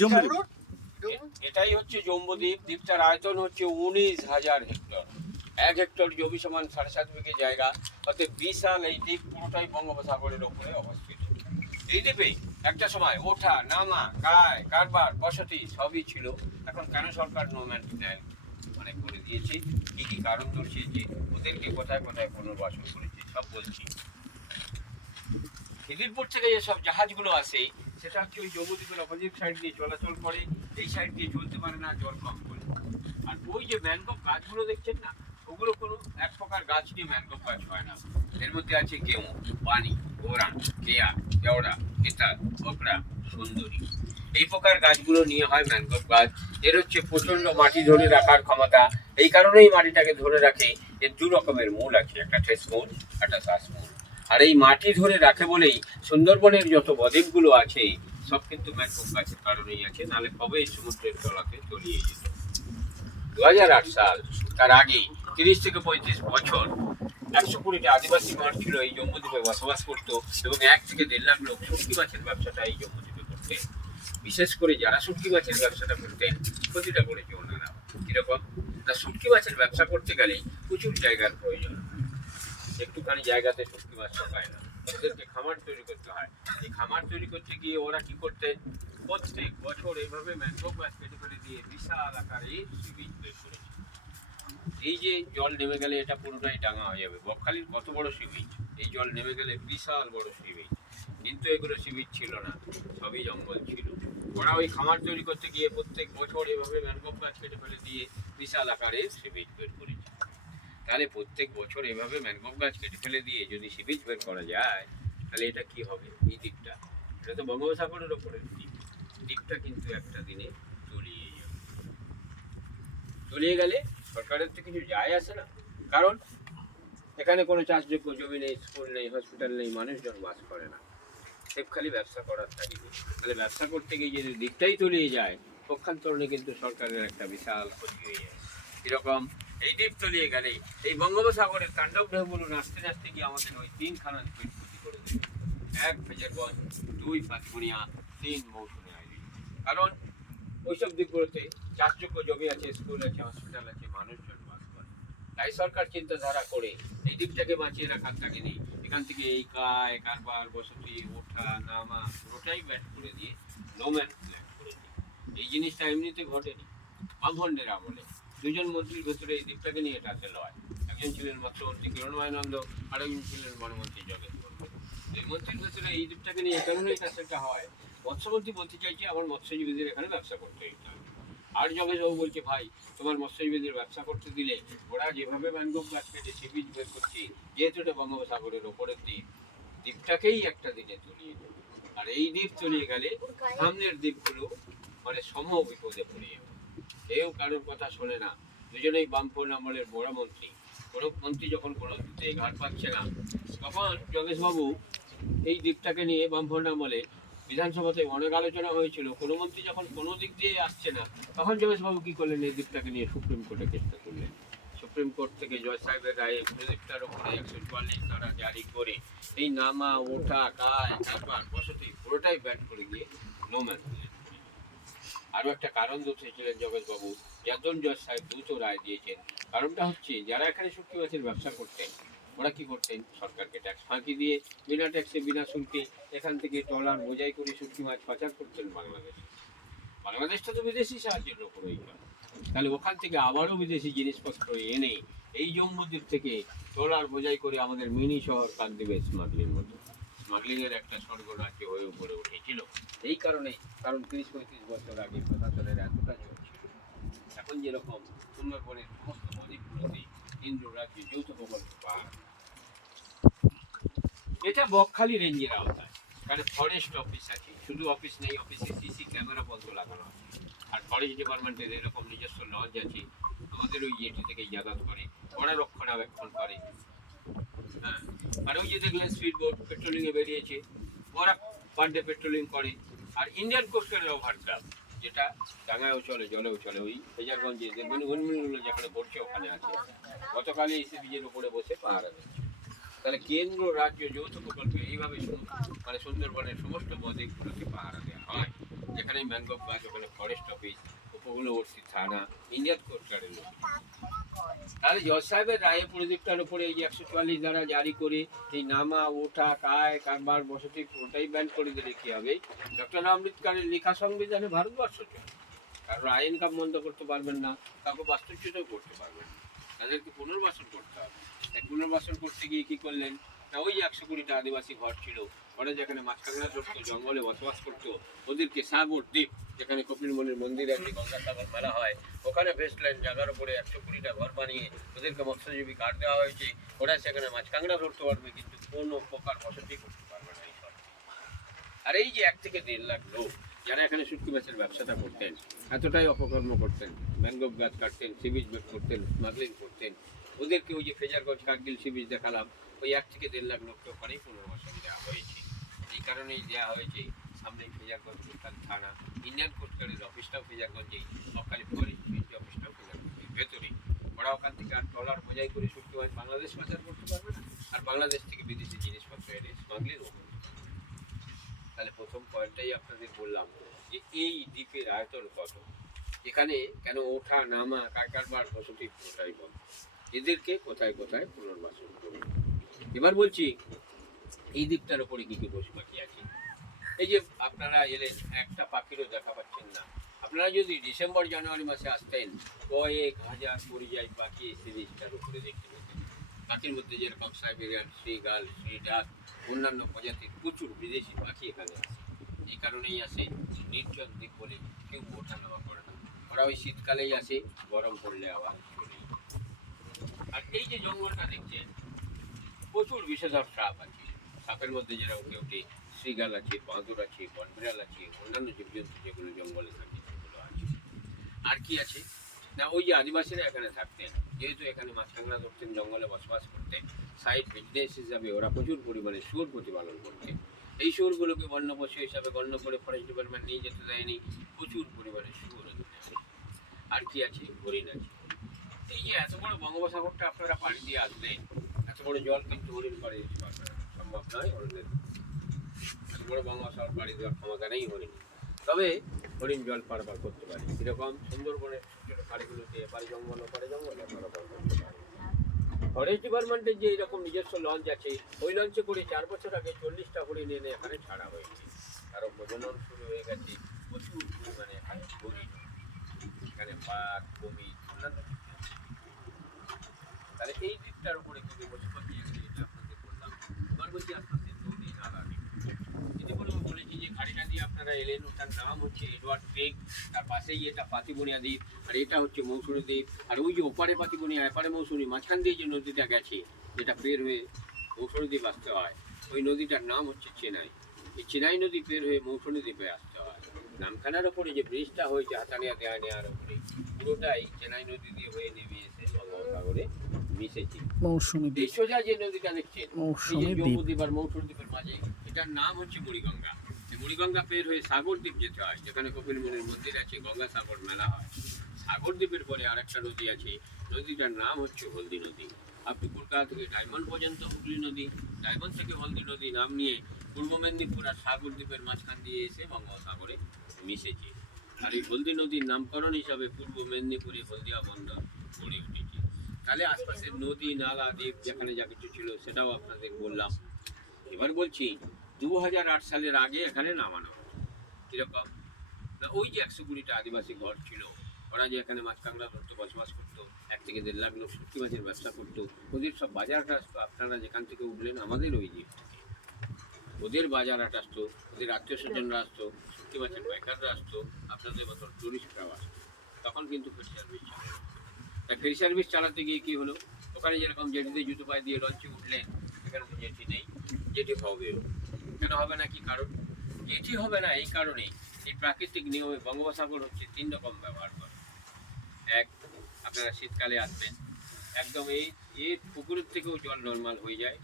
জম্বুদ্বীপ। এটাই হচ্ছে জম্বুদ্বীপ। দ্বীপটার আয়তন হচ্ছে 19,000 হেক্টর। 1 হেক্টর জমি সমান 7.5 বিঘে জায়গা। অর্থাৎ বিশাল এই দ্বীপ পুরোটাই বঙ্গোপসাগরের ওপরে অবস্থিত। এই দ্বীপে একটা সময় ওঠা নামা কারবার বসতি সবই ছিল। এখন কেন সরকার নোম্যান্স ল্যান্ড মানে করে দিয়েছে, কি কি কারণ দর্শিয়েছে, ওদেরকে কোথায় কোথায় পুনর্বাসন করেছে সব বলছি। খিদিরপুর থেকে যেসব জাহাজগুলো আসে সেটা হচ্ছে ওই জম্বুদ্বীপের অপোজিট সাইড দিয়ে চলাচল করে। এই সাইড দিয়ে চলতে পারে না, জল কম করে। আর ওই যে ম্যানগ্রোভ গাছগুলো দেখছেন না, ওগুলো কোনো এক প্রকার গাছ নিয়ে ম্যানগ্রোভ গাছ হয় না। এর মধ্যে আছে গেঁয়ু, পানি, গোরান, কেয়া, কেওড়া, কেতাল, বকরা, সুন্দরী, এই প্রকার গাছগুলো নিয়ে হয় ম্যানগ্রোভ গাছ। এর হচ্ছে প্রচন্ড মাটি ধরে রাখার ক্ষমতা। এই কারণেই মাটিটাকে ধরে রাখে। এর দু রকমের মূল আছে, একটা ঠেস মূল, একটা শ্বাস মূল। আর এই মাটি ধরে রাখে বলেই সুন্দরবনের যত বদ্বীপগুলো আছে সব কিন্তু ম্যানগ্রোভ গাছের কারণেই আছে, নাহলে কবে সমুদ্রের তলাতে তলিয়ে যেত। 2008 সাল, তার আগে 30 থেকে 35 বছর 120টা আদিবাসী মানুষ ছিল এই জম্বুদ্বীপে বসবাস করত, এবং 1 থেকে 1.5 লাখ লোক শুটকি মাছের ব্যবসাটা এই জম্বুদ্বীপে করতেন। বিশেষ করে যারা শুটকি মাছের ব্যবসাটা করতেন ক্ষতিটা করেছে ওনারা। কিরকম না, শুটকি মাছের ব্যবসা করতে গেলে প্রচুর জায়গার প্রয়োজন। একটুখানি জায়গাতে শুটকি মাছ পায় না, ওদেরকে খামার তৈরি করতে হয়। এই খামার তৈরি করতে গিয়ে ওরা কি করতেন, প্রত্যেক বছর এইভাবে ম্যানগ্রোভ গাছ কেটে ফেলে দিয়ে বিশাল আকারে সি বিচ তৈরি করেছে। এই যে জল নেমে গেলে এটা পুরোটাই ডাঙা হয়ে যাবে। বকখালির কত বড় সি বিচ, এই জল নেমে গেলে বিশাল বড় সি বিচ। কিন্তু এগুলো সি বিচ ছিল না, সবই জঙ্গল ছিল। ওরা ওই খামার তৈরি করতে গিয়ে প্রত্যেক বছর এভাবে ম্যানগ্রোভ গাছ কেটে ফেলে দিয়ে বিশাল আকারে সি বিচ তৈরি করেছে। তাহলে প্রত্যেক বছর এভাবে ম্যানগ্রোভ গাছ কেটে ফেলে দিয়ে যদি সি বিচ বের করা যায়, তাহলে এটা কি হবে? এই দ্বীপটা, এটা তো বঙ্গোপসাগরের ওপরের দ্বীপ। দ্বীপটা কিন্তু একটা দিনে তলিয়ে যাবে। তলিয়ে গেলে সরকারের তো কিছু যায় আসে না, কারণ এখানে কোনো চাষযোগ্য জমি নেই, স্কুল নেই, হসপিটাল নেই, মানুষজন বাস করে না। সব খালি ব্যবসা করার তাগিদে। তাহলে ব্যবসা করতে গিয়ে যদি দ্বীপটাই তলিয়ে যায়, পক্ষান্তরে কিন্তু সরকারের একটা বিশাল ক্ষতি হয়ে যায়। এরকম এই দ্বীপ তলিয়ে গেলে এই বঙ্গোপসাগরের তাণ্ডব ঢেউগুলো নাচতে নাচতে গিয়ে আমাদের ওই 3খানা দ্বীপ ক্ষতি করে দেবে। 1 ফেজারগঞ্জ, 2 পাঁচকুড়িয়া, 3 মৌসুমী আইল্যান্ড। কারণ ওইসব দ্বীপগুলোতে চাষযোগ্য জমি আছে, স্কুল আছে, হসপিটাল আছে, মানুষজন বাস করে। তাই সরকার চিন্তাধারা করে এই দ্বীপটাকে বাঁচিয়ে রাখার তাগিদে এখান থেকে এই কারবার বসতি ওঠা নামা পুরোটাই ব্যাট করে দিয়ে নোম্যান্স ল্যান্ড করে দিয়ে। এই জিনিসটা এমনিতে ঘটেনি। বামফ্রন্টের আমলে 2জন মন্ত্রীর ভেতরে এই দ্বীপটাকে নিয়ে টাসেল হয়। একজন ছিলেন মৎস্যমন্ত্রী কিরণময়ানন্দ, আরেকজন ছিলেন বনমন্ত্রী যোগেশ বর্মন। এই মন্ত্রীর ভেতরে এই দ্বীপটাকে নিয়ে কারণেই টাসেলটা হয়। মৎস্যমন্ত্রী বলতে চাইছে আমার মৎস্যজীবীদের এখানে ব্যবসা করতে দিতে হবে। আর যোগেশবাবু বলছে ভাই তোমার মৎস্যজীবীদের ব্যবসা করতে দিলে ওরা যেভাবে ম্যানগ্রোভ গাছ কেটে সি বিচ বের করছে, যেহেতু এটা বঙ্গোপসাগরের ওপরের দ্বীপ, দ্বীপটাকেই একটা দিনে তলিয়ে যাবে। আর এই দ্বীপ তলিয়ে গেলে সামনের দ্বীপগুলো মানে সম বিপদে পড়ে যাবে। কেউ কারোর কথা শোনে না। দুজনেই বামফ্রন্ট আমলের বড় মন্ত্রী। কোনো মন্ত্রী যখন কোনো দিকতেই ঘাট পাচ্ছে না, তখন যোগেশবাবু এই দ্বীপটাকে নিয়ে বামফ্রন্ট আমলে বিধানসভাতে অনেক আলোচনা হয়েছিল। কোনো মন্ত্রী যখন কোনো দিক দিয়ে আসছে না, তখন যোগেশবাবু কি করলেন, এই দ্বীপটাকে নিয়ে সুপ্রিম কোর্টে কেসটা করলেন। সুপ্রিম কোর্ট থেকে জজ সাহেবের রায়ে প্রজেক্টটার ওপরে 144 ধারা জারি করে এই নামা ওঠা কারবার বসতি পুরোটাই ব্যাট করে দিয়ে নোম্যান্স ল্যান্ড। আরও একটা কারণ দর্শিয়েছিলেন যোগেশবাবু, যতন জজ সাহেব দ্রুত রায় দিয়েছেন। কারণটা হচ্ছে যারা এখানে শুটকি মাছের ব্যবসা করতেন, ওরা কি করতেন, সরকারকে ট্যাক্স ফাঁকি দিয়ে বিনা ট্যাক্সে বিনা শুল্কে এখান থেকে ট্রলার বোঝাই করে শুটকি মাছ পাচার করতেন বাংলাদেশে। বাংলাদেশটা তো বিদেশি সাহায্যের ওপরেই হয়। তাহলে ওখান থেকে আবারও বিদেশি জিনিসপত্র এনে এই জম্বুদ্বীপ থেকে ট্রলার বোঝাই করে আমাদের মিনি শহর কাকদ্বীপে স্মাগলিং হতো। স্মাগলিংয়ের একটা স্বর্গরাজ্য হয়ে উপরে উঠেছিল। এই কারণেই, কারণ 30-35 বছর আগে প্রশাসনের এতটা জোর ছিল। এখন যেরকম সুন্দরবনের সমস্ত নদীগুলোতে কেন্দ্র রাজ্য যৌথ প্রকল্প পাওয়া, এটা বকখালি রেঞ্জের আওতায়। কারণ ফরেস্ট অফিস আছে, শুধু অফিস নেই, অফিসে সিসি ক্যামেরা বন্ধ লাগানো আছে। আর ফরেস্ট ডিপার্টমেন্টের এরকম নিজস্ব লজ আছে, আমাদের ওই ইয়েটি থেকে যাতায়াত করে, ওরা রক্ষণাবেক্ষণ করে। হ্যাঁ, আর ওই যে দেখলেন স্পিড বোট পেট্রোলিংয়ে বেরিয়েছে, ওরা পার ডে পেট্রোলিং করে। আর ইন্ডিয়ান কোস্টাল ওভারক্রাফট, যেটা ডাঙায়ও চলে জলেও চলে, ওই ফেজারগঞ্জে দেখবেন উন্মিলগুলো যেখানে পড়ছে ওখানে আছে। গতকালই এই সি বিচের উপরে বসে পাহারা দিচ্ছে। তাহলে কেন্দ্র রাজ্য যৌথ প্রকল্পে এইভাবে মানে সুন্দরবনের সমস্ত বদ্বীপগুলোকে পাহারা দেওয়া হয়, যে এখানে ম্যানগ্রোভ গাছ, ওখানে ফরেস্ট অফিস, উপকূলবর্তী থানা, ইন্ডিয়ান কোস্টগার্ডের লোক। তাহলে জজ সাহেবের রায়ে প্রজেক্টটার উপরে এই যে 144 ধারা জারি করে এই নামা ওঠা কায় কারবার বসতি ওটাই ব্যান করে দিলে কি হবে? ডক্টর আম্বেদকরের লেখা সংবিধানে ভারতবর্ষ চলে, কারণ আইন কাম বন্ধ করতে পারবেন না, কাউকে বাস্তুচ্যুতও করতে পারবেন না, তাদেরকে পুনর্বাসন করতে হবে। তাই পুনর্বাসন করতে গিয়ে কি করলেন না, ওই যে 120টা আদিবাসী ঘর ছিল, ওরা যেখানে মাছ কাঁকড়া ধরতো, জঙ্গলে বসবাস করতো, ওদেরকে সাগর দ্বীপ, যেখানে কপিলমুনির মন্দির একটি গঙ্গা সাগর মেলা হয়, ওখানে ভেস্টল্যান্ড জায়গার উপরে 120টা ঘর বানিয়ে ওদেরকে মৎস্যজীবী কার্ড দেওয়া হয়েছে। ওরা সেখানে মাছ কাঁকড়া ধরতে পারবে, কিন্তু কোনো প্রকার বসতি করতে পারবে না এই সরকার। আর এই যে 1 থেকে 1.5 লাখ লোক যারা এখানে শুটকি মাছের ব্যবসাটা করতেন, এতটাই অপকর্ম করতেন, ম্যানগ্রোভ গাছ কাটতেন, সি বিচ বেট করতেন, স্মাগলিং করতেন, ওদেরকে ওই যে ফেজারগঞ্জ কার্গিল সি বিচ দেখালাম, ওই 1 থেকে 1.5 লাখ লোককে ওখানেই পুনর্বাসন দেওয়া হয়েছে। এই কারণেই দেওয়া হয়েছে, সামনে ফেজারগঞ্জ কোস্টাল থানা, ইন্ডিয়ান কোস্টগার্ডের অফিসটাও ফেজারগঞ্জেই, সরকারি ফরেস্ট অফিসটাও ফেজারগঞ্জের ভেতরেই। ওরা ওখান থেকে আর ডলার বোঝাই করে শুটকি মাছ বাংলাদেশ পাচার করতে পারবে না, আর বাংলাদেশ থেকে বিদেশি জিনিসপত্র এনে স্মাগলিংও করতে পারবে। তাহলে প্রথম পয়েন্টটাই আপনাদের বললাম যে এই দ্বীপের আয়তন কত, এখানে কেন ওঠা নামা কারবার বসতি পুরোটাই বন্ধ, এদেরকে কোথায় কোথায় পুনর্বাসন করবে। এবার বলছি এই দ্বীপটার উপরে কি কি পশু পাখি আছে। এই যে আপনারা এলেন, একটা পাখিরও দেখা পাচ্ছেন না। আপনারা যদি ডিসেম্বর জানুয়ারি মাসে আসতেন, কয়েক হাজার পরিযায়ী পাখি এই দ্বীপটার উপরে দেখতে পেতেন। পাখির মধ্যে যেরকম সাইবেরিয়ান শ্রীগাল, শ্রীডাক, অন্যান্য প্রজাতির প্রচুর বিদেশি পাখি এখানে আসে। এই কারণেই আসে, নির্জন দ্বীপ বলে কেউ ওঠা নামা করে না। ওরা ওই শীতকালেই আসে, গরম পড়লে আবার চলে যায়। আর এই যে জঙ্গলটা দেখছেন, প্রচুর বিষধর সাপ আছে। সাপের মধ্যে যেরকম কেউটি শ্রীগাল আছে, বাঁদর আছে, বনবিড়াল আছে, অন্যান্য জীবজন্তু যেগুলো জঙ্গলে থাকে সেগুলো আছে। আর কি আছে না, ওই যে আদিবাসীরা এখানে থাকতেন, যেহেতু এখানে মাছ কাঁকড়া ধরতেন, জঙ্গলে বসবাস করতেন, সাইড বিজনেস হিসাবে ওরা প্রচুর পরিমাণে শুয়োর প্রতিপালন করতেন। এই শুয়োরগুলোকে বন্য পশু হিসাবে গণ্য করে ফরেস্ট ডিপার্টমেন্ট নিয়ে যেতে দেয়নি, প্রচুর পরিমাণে শুয়োর এখানে আছে। আর কি আছে, হরিণ আছে। এই যে এত বড় বঙ্গোপসাগরটা আপনারা পাড়ি দিয়ে আসলেন, এত বড় জল কিন্তু হরিণ পাড়ি দিতে পারবে না, সম্ভব নয় হরিণের। এত বড় বঙ্গোপসাগর পাড়ি দেওয়ার ক্ষমতা নেই হরিণ, তবে হরিণ জল পারাপার করতে পারে। এরকম সুন্দরবনের ছোট পাড়িগুলোতে এপারে জঙ্গল ওপারে জঙ্গল পারাপার করতে পারে। ফরেস্ট ডিপার্টমেন্টের যে এরকম নিজস্ব লঞ্চ আছে, ওই লঞ্চে করে 4 বছর আগে 40টা হরিণ এনে এখানে ছাড়া হয়েছে। কারণ প্রজনন শুরু হয়ে গেছে, প্রচুর পরিমাণে এখানে হরিণ, এখানে বাঘ, কুমির, অন্যান্য। তাহলে এই দিকটার উপরে কিন্তু পশু পাখি আছে, এটা আপনাদের বললাম। এবার বলছি আপনাদের নদী নালা দ্বীপ। ইতিপূর্বে বলেছি যে খাড়িটা দিয়ে আপনারা এলেন, ওটার নাম হচ্ছে এডওয়ার্ড ক্রেগ, তার পাশেই এটা পাতিবনিয়া দ্বীপ, আর এটা হচ্ছে মৌসুমী দ্বীপ। আর ওই যে ওপারে পাতিবনিয়া এপারে মৌসুমী, মাঝখান দিয়ে যে নদীটা গেছে, যেটা পের হয়ে মৌসুমী দ্বীপ আসতে হয়, ওই নদীটার নাম হচ্ছে চেনাই। এই চেনাই নদী পের হয়ে মৌসুমী দ্বীপে আসতে হয়। নামখানার ওপরে যে ব্রিজটা হয়েছে হাতানিয়া দেয়া নেওয়ার ওপরে, পুরোটাই চেনাই নদী দিয়ে হয়ে নেমে এসে বঙ্গোপসাগরে মিশেছে। মৌসুমী দ্বীপ, সোজা যে নদীটা দেখছেন জম্বুদ্বীপ আর মৌসুমী দ্বীপের মাঝে, এটার নাম হচ্ছে বুড়িগঙ্গা। এই বুড়িগঙ্গা পের হয়ে সাগর দ্বীপ যেতে হয়, যেখানে কপিলমুনির মন্দির আছে, গঙ্গা সাগর মেলা হয়। সাগর দ্বীপের পরে আরেকটা নদী আছে, নদীটার নাম হচ্ছে হলদি নদী। আপনি কলকাতা থেকে ডায়মন্ড পর্যন্ত হুগলি নদী, ডায়মন্ড থেকে হলদি নদী নাম নিয়ে পূর্ব মেদিনীপুর আর সাগর দ্বীপের মাঝখান দিয়ে এসে বঙ্গোপসাগরে মিশেছে। আর এই হলদি নদীর নামকরণ হিসাবে পূর্ব মেদিনীপুরে হলদিয়া বন্দর গড়ে উঠেছে। তাহলে আশপাশের নদী নালা দ্বীপ যেখানে যা কিছু ছিল সেটাও আপনাদের বললাম। এবার বলছি 2008 সালের আগে এখানে নামানো কিরকম না, ওই যে 120টা আদিবাসী ঘর ছিল, ওরা যে এখানে মাছ কাঁকড়া ধরতো, বসবাস করতো, 1 থেকে 1.5 লাখ লোক শুটকি মাছের ব্যবসা করতো, ওদের সব বাজারটা আসতো। আপনারা যেখান থেকে উঠলেন আমাদের ওই দ্বীপ থেকে ওদের বাজারহাট আসতো, ওদের আত্মীয় স্বজনরা আসতো, শুটকি মাছের পাইকাররা আসতো, আপনাদের মতো টুরিস্টরাও আসতো। তখন কিন্তু ফেরি সার্ভিস চালাতো। তাই ফেরি সার্ভিস চালাতে গিয়ে কী হলো, ওখানে যেরকম জেটিতে জুতো পায়ে দিয়ে লঞ্চে উঠলেন, এখানে তো জেটি নেই, জেটি হবেও। কেন হবে না, কি কারণ? জেটি হবে না এই কারণেই, এই প্রাকৃতিক নিয়মে বঙ্গোপসাগর হচ্ছে 3 রকম ব্যবহার করে। এক, আপনারা শীতকালে আসবেন, একদম এই পুকুরের থেকেও জল নর্মাল হয়ে যায়,